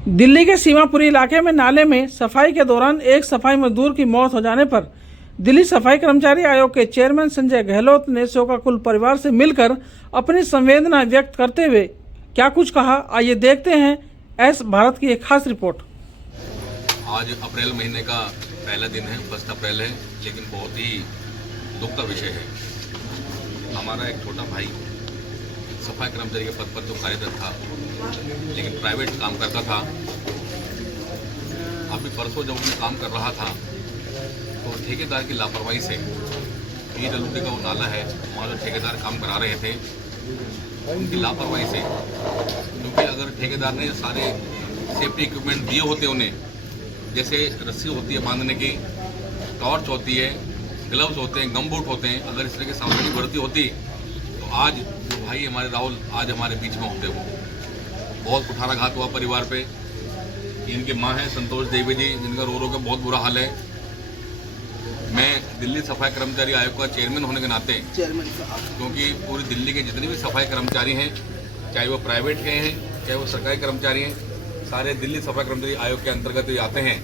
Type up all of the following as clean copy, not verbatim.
दिल्ली के सीमापुरी इलाके में नाले में सफाई के दौरान एक सफाई मजदूर की मौत हो जाने पर दिल्ली सफाई कर्मचारी आयोग के चेयरमैन संजय गहलोत ने शोकाकुल परिवार से मिलकर अपनी संवेदना व्यक्त करते हुए क्या कुछ कहा, आइए देखते हैं एस भारत की एक खास रिपोर्ट। आज अप्रैल महीने का पहला दिन है, 1 अप्रैल है, लेकिन बहुत ही दुख का विषय है। हमारा एक छोटा भाई सफाई कर्मचारी के पद पर तो कार्यरत था, लेकिन प्राइवेट काम करता था। अभी परसों जब उसने काम कर रहा था तो ठेकेदार की लापरवाही से PWD का वो नाला है, वहाँ जो ठेकेदार काम करा रहे थे उनकी लापरवाही से, क्योंकि अगर ठेकेदार ने सारे सेफ्टी इक्विपमेंट दिए होते उन्हें, जैसे रस्सी होती है बांधने की, टॉर्च होती है, ग्लव्स होते हैं, गम बूट होते हैं, अगर इस तरह की सावधानी बरती होती तो आज जो भाई हमारे राहुल आज हमारे बीच में होते हो। बहुत कुठाराघात हुआ परिवार पे। इनकी मां है संतोष देवी जी, जिनका रो के बहुत बुरा हाल है। मैं दिल्ली सफाई कर्मचारी आयोग का चेयरमैन होने के नाते, क्योंकि पूरी दिल्ली के जितने भी सफाई कर्मचारी हैं, चाहे वो प्राइवेट के हैं चाहे वो सरकारी कर्मचारी हैं, सारे दिल्ली सफाई कर्मचारी आयोग के अंतर्गत आते हैं।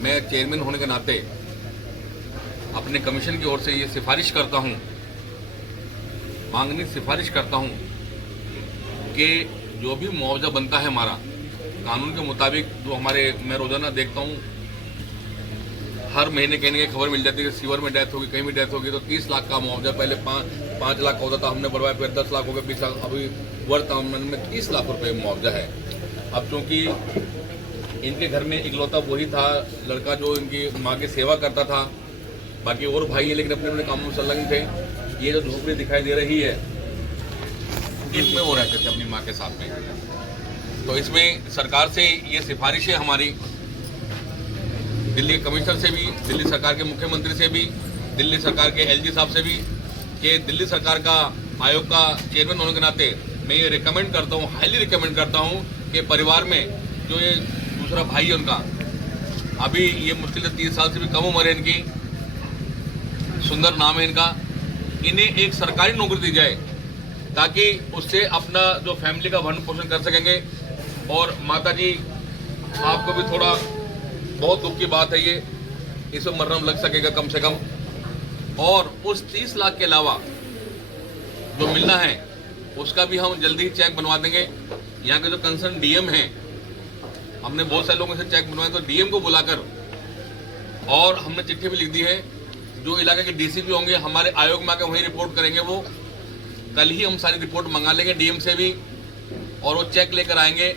मैं चेयरमैन होने के नाते अपने कमीशन की ओर से ये सिफारिश करता हूँ, मांगनी सिफारिश करता हूँ कि जो भी मुआवजा बनता है हमारा कानून के मुताबिक, जो हमारे मैं रोजाना देखता हूँ हर महीने कहीं ना कहीं खबर मिल जाती है कि सीवर में डेथ होगी, कहीं भी डेथ होगी तो 30 लाख का मुआवजा, पहले 5 लाख का होता था, हमने बढ़वाया, फिर 10 लाख हो गया, 20 लाख, अभी वर्तमान में 30 लाख रुपए मुआवजा है। अब चूंकि इनके घर में इकलौता वही था लड़का जो इनकी माँ की सेवा करता था, बाकी और भाई है लेकिन अपने अपने कामों में संलग्न थे। ये जो झोपड़ी दिखाई दे रही है इसमें वो रहते थे अपनी माँ के साथ में। तो इसमें सरकार से ये सिफारिश है हमारी, दिल्ली कमिश्नर से भी, दिल्ली सरकार के मुख्यमंत्री से भी, दिल्ली सरकार के LG साहब से भी, कि दिल्ली सरकार का आयोग का चेयरमैन होने के नाते मैं ये रिकमेंड करता हूँ, हाईली रिकमेंड करता हूँ कि परिवार में जो ये दूसरा भाई है उनका, अभी ये मुश्किल से 30 साल से भी कम उम्र है इनकी, सुंदर नाम है इनका, इन्हें एक सरकारी नौकरी दी जाए ताकि उससे अपना जो फैमिली का भरण पोषण कर सकेंगे। और माता जी आपको भी थोड़ा बहुत दुख की बात है, ये इसमें मरहम लग सकेगा कम से कम। और उस 30 लाख के अलावा जो मिलना है उसका भी हम जल्दी ही चेक बनवा देंगे। यहाँ के जो कंसर्न DM हैं, हमने बहुत सारे लोगों से चेक बनवाए, तो DM को बुलाकर और हमने चिट्ठी भी लिख दी है। जो इलाके के DCP होंगे हमारे आयोग में आकर वहीं रिपोर्ट करेंगे। वो कल ही हम सारी रिपोर्ट मंगा लेंगे DM से भी, और वो चेक लेकर आएंगे।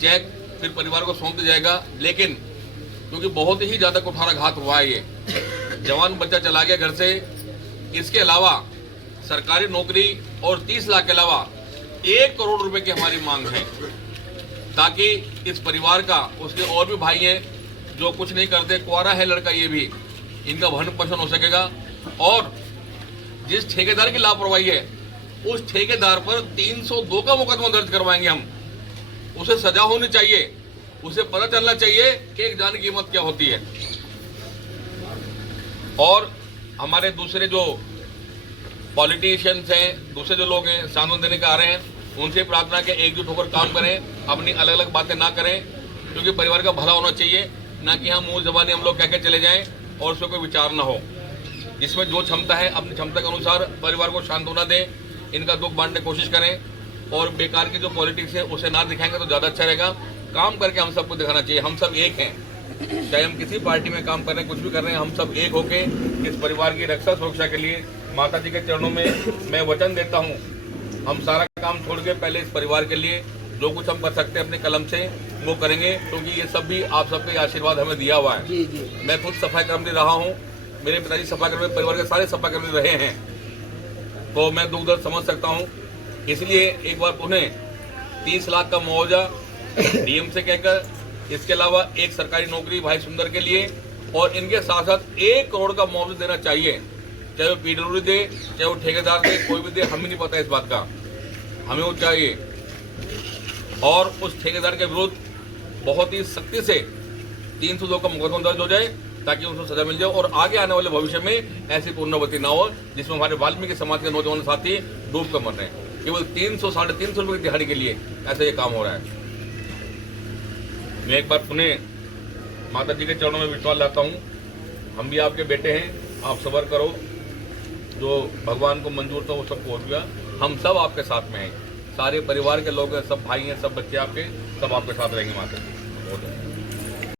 चेक फिर परिवार को सौंप दिया जाएगा। लेकिन क्योंकि बहुत ही ज़्यादा कुठाराघात हुआ है, ये जवान बच्चा चला गया घर से, इसके अलावा सरकारी नौकरी और 30 लाख के अलावा 1 करोड़ रुपए की हमारी मांग है, ताकि इस परिवार का, उसके और भी भाई हैं जो कुछ नहीं करते, कुंवारा है लड़का, ये भी इनका भरण पोषण हो सकेगा। और जिस ठेकेदार की लापरवाही है उस ठेकेदार पर 302 का मुकदमा दर्ज करवाएंगे हम। उसे सजा होनी चाहिए, उसे पता चलना चाहिए कि एक जान की कीमत क्या होती है। और हमारे दूसरे जो पॉलिटिशियंस हैं, दूसरे जो लोग हैं सांत्वना देने के आ रहे हैं, उनसे प्रार्थना के एकजुट होकर काम करें, अपनी अलग अलग बातें ना करें, क्योंकि परिवार का भला होना चाहिए, ना कि हम मुंह जबानी हम लोग कह के चले जाएं और उसमें कोई विचार ना हो। जिसमें जो क्षमता है अपनी क्षमता के अनुसार परिवार को सांत्वना दें, इनका दुख बांटने की कोशिश करें, और बेकार की जो पॉलिटिक्स है उसे ना दिखाएंगे तो ज़्यादा अच्छा रहेगा। काम करके हम सबको दिखाना चाहिए, हम सब एक हैं, चाहे हम किसी पार्टी में काम कर रहे हैं, कुछ भी कर रहे हैं, हम सब एक होके इस परिवार की रक्षा सुरक्षा के लिए माता जी के चरणों में मैं वचन देता हूँ, हम सारा काम छोड़ के पहले इस परिवार के लिए जो कुछ हम कर सकते हैं अपने कलम से वो करेंगे, क्योंकि ये सब भी आप सबके आशीर्वाद हमें दिया हुआ है। मैं खुद सफाई कर्मचारी रहा हूँ, मेरे पिताजी सफाई कर्मचारी, परिवार के सारे सफाई कर्मचारी रहे हैं, तो मैं दुख दर्द समझ सकता हूँ। इसलिए एक बार उन्हें 30 लाख का मुआवजा DM से कहकर, इसके अलावा एक सरकारी नौकरी भाई सुंदर के लिए, और इनके साथ साथ 1 करोड़ का मुआवजा देना चाहिए, चाहे वो PWD दे, चाहे वो ठेकेदार दे, कोई भी दे, हमें नहीं पता इस बात का, हमें वो चाहिए। और उस ठेकेदार के विरुद्ध बहुत ही सख्ती से 302 का मुकदमा दर्ज हो जाए, ताकि उसको सजा मिल जाए और आगे आने वाले भविष्य में ऐसी पुनरावृत्ति ना हो जिसमें हमारे वाल्मीकि समाज के नौजवान साथी डूब कर मर रहे हैं। केवल 300 साढ़े 300 रुपए की दिहाड़ी के लिए ऐसा ये काम हो रहा है। मैं एक बार पुनः माता जी के चरणों में विश्वास लाता हूँ, हम भी आपके बेटे हैं, आप सब्र करो, जो भगवान को मंजूर था वो सब हो गया। हम सब आपके साथ में हैं, सारे परिवार के लोग हैं, सब भाई हैं, सब बच्चे आपके, सब आपके साथ रहेंगे माता जी। बहुत